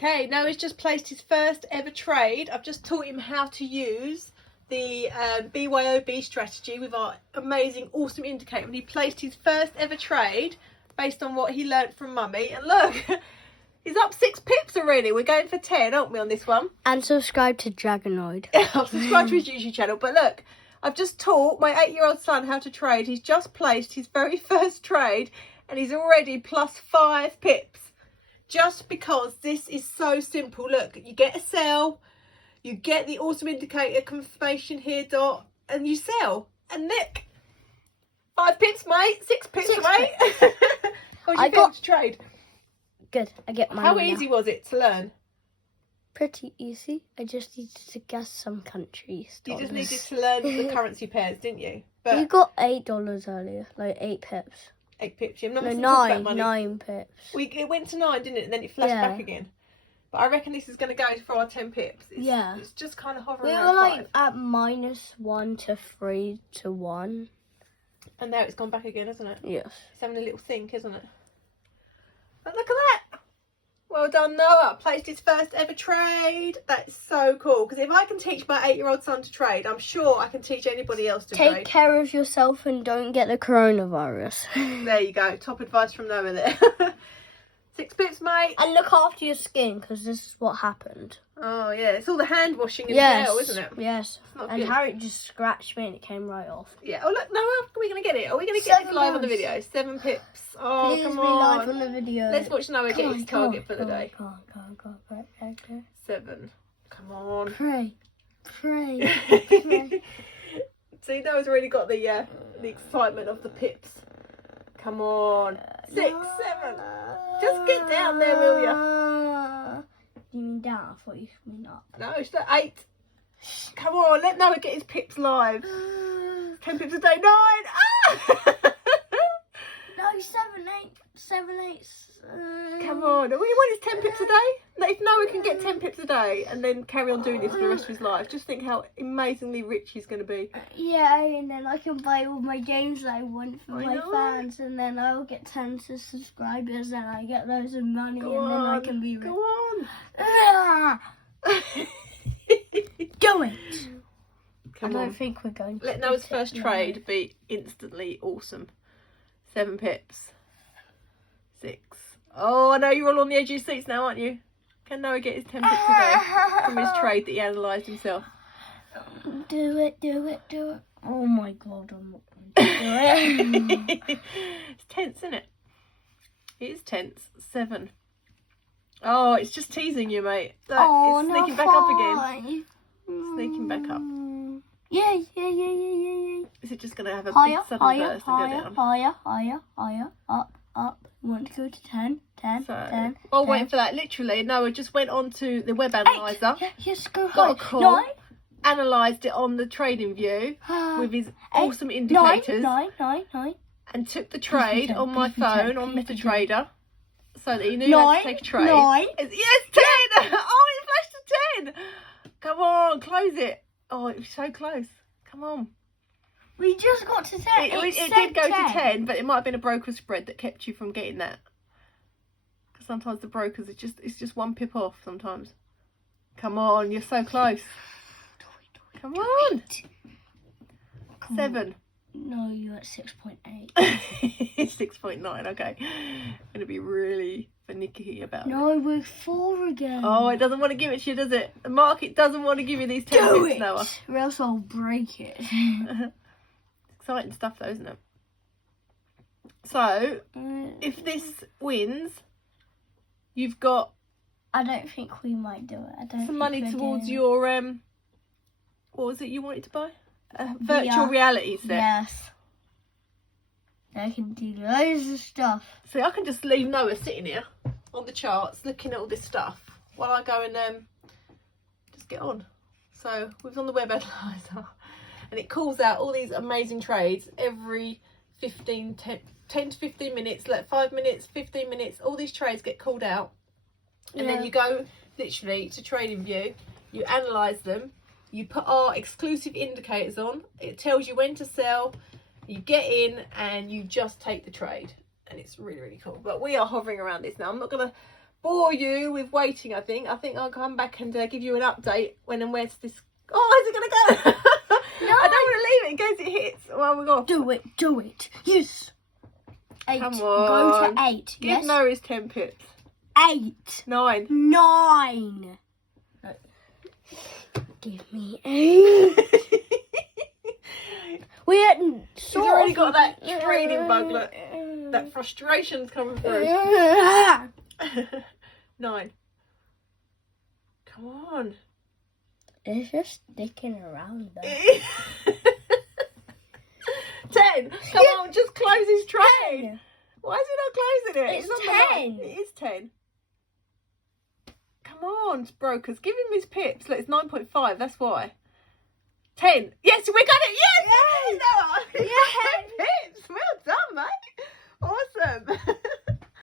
Okay, Noah's just placed his first ever trade. I've just taught him how to use the BYOB strategy with our amazing, awesome indicator. And he placed his first ever trade based on what he learnt from Mummy. And look, he's up 6 pips already. We're going for 10, aren't we, on this one? And subscribe to Dragonoid. I'll subscribe to his YouTube channel. But look, I've just taught my 8-year-old son how to trade. He's just placed his very first trade and he's already plus 5 pips. Just because this is so simple. Look, you get a sell, you get the awesome indicator confirmation here, Dot, and you sell. And look, 5 pips, mate. 6 pips, mate. How did you feel to trade? Good. I get money. How easy was it to learn? Pretty easy. I just needed to guess some countries. You just needed to learn the currency pairs, didn't you? But you got $8 earlier, like 8 pips. 8 pips. Yeah, No, nine 9 pips. It went to 9, didn't it? And then it flashed back again. But I reckon this is going to go for our 10 pips. It's just kind of hovering around 5. We were like at -1 to 3 to 1. And now it's gone back again, hasn't it? Yes. It's having a little think, isn't it? But look at that. Well done, Noah. Placed his first ever trade. That's so cool. Because if I can teach my 8-year-old son to trade, I'm sure I can teach anybody else to trade. Take care of yourself and don't get the coronavirus. There you go. Top advice from Noah there. 6 pips, mate. And look after your skin, because this is what happened. Oh, yeah. It's all the hand washing as well, isn't it? Yes. And good. Harry just scratched me and it came right off. Yeah. Oh, look, Noah, are we going to get it? Are we going to get this live on the video? 7 pips. Oh, Please come be on. live on the video. Let's watch Noah get his target for the day. Go on. 7. Come on. Pray. See, Noah's already got the excitement of the pips. Come on. 6, 7. Just get down there, will you? You mean down? I thought you mean up. No, it's the 8. Come on, let Noah get his pips live. 10 pips a day. 9. Ah! No, 7, 8. Come on. All you want is 10 pips a day? If Noah can get 10 pips a day and then carry on doing this for the rest of his life, just think how amazingly rich he's going to be. Yeah, and then I can buy all my games that I want for my fans, and then I'll get 10 subscribers, and I get loads of money, then I can be rich. Go on. Do it. Come I on. don't think we're going to. Let Noah's first trade be instantly awesome. 7 pips. 6. Oh, I know you're all on the edge of your seats now, aren't you? Can Noah get his 10 pips a day from his trade that he analysed himself? Do it. Oh my god, I'm not going to do it. It's tense, isn't it? It is tense. 7. Oh, it's just teasing you, mate. Look, it's sneaking back up again. Sneaking back up. Yeah. Is it just going to have a Higher, big sudden burst and go down? higher, up. We want to go to 10. While waiting for that, literally, Noah just went on to the web analyzer. Yes, go high. Got a call. 9. Analysed it on the trading view with his awesome indicators. 9. And took the trade on my phone on MetaTrader so that he knew how to take a trade. 9. Yes, 10. Oh, it flashed to 10. Come on, close it. Oh, it was so close. Come on. We just got to 10. It did go to 10, but it might have been a broker spread that kept you from getting that. Because sometimes the brokers, it's just 1 pip off sometimes. Come on, you're so close. Come on. 7. No, you're at 6.8. 6.9, okay. Going to be really finicky about it. No, we're 4 again. Oh, it doesn't want to give it to you, does it? The market doesn't want to give you these 10 pips, Noah. Or else I'll break it. Exciting stuff though, isn't it? So, if this wins, you've got... I don't think we might do it. Some money towards your... what was it you wanted to buy? Virtual reality set. Yes. I can do loads of stuff. See, I can just leave Noah sitting here on the charts looking at all this stuff while I go and just get on. So we've on the web analyzer and it calls out all these amazing trades every 10 to 15 minutes, like 5 minutes, 15 minutes, all these trades get called out. And then you go literally to TradingView, you analyse them, you put our exclusive indicators on, it tells you when to sell, you get in and you just take the trade. And it's really, really cool. But we are hovering around this now. I'm not going to bore you with waiting, I think. I'll come back and give you an update when and where's this. Oh, is it going to go? No. I don't want to leave it in case it hits. Well, we're going. Do it. Yes. 8. Come Go on. to 8. Give Yes. Norris 10 pips. 8. 9. 9. No. Give me 8. We hadn't. She's already got that trading bug, look. That frustration's coming through. 9. Come on. It's just sticking around though. 10. Come on, just close his trade. 10. Why is he not closing it? It's on the line. 10. It is 10. Come on, brokers. Give him his pips. Look, it's 9.5. That's why. 10. Yes, we got it. Yes! Yes! Yes! 10 pips. Well done, mate. Awesome.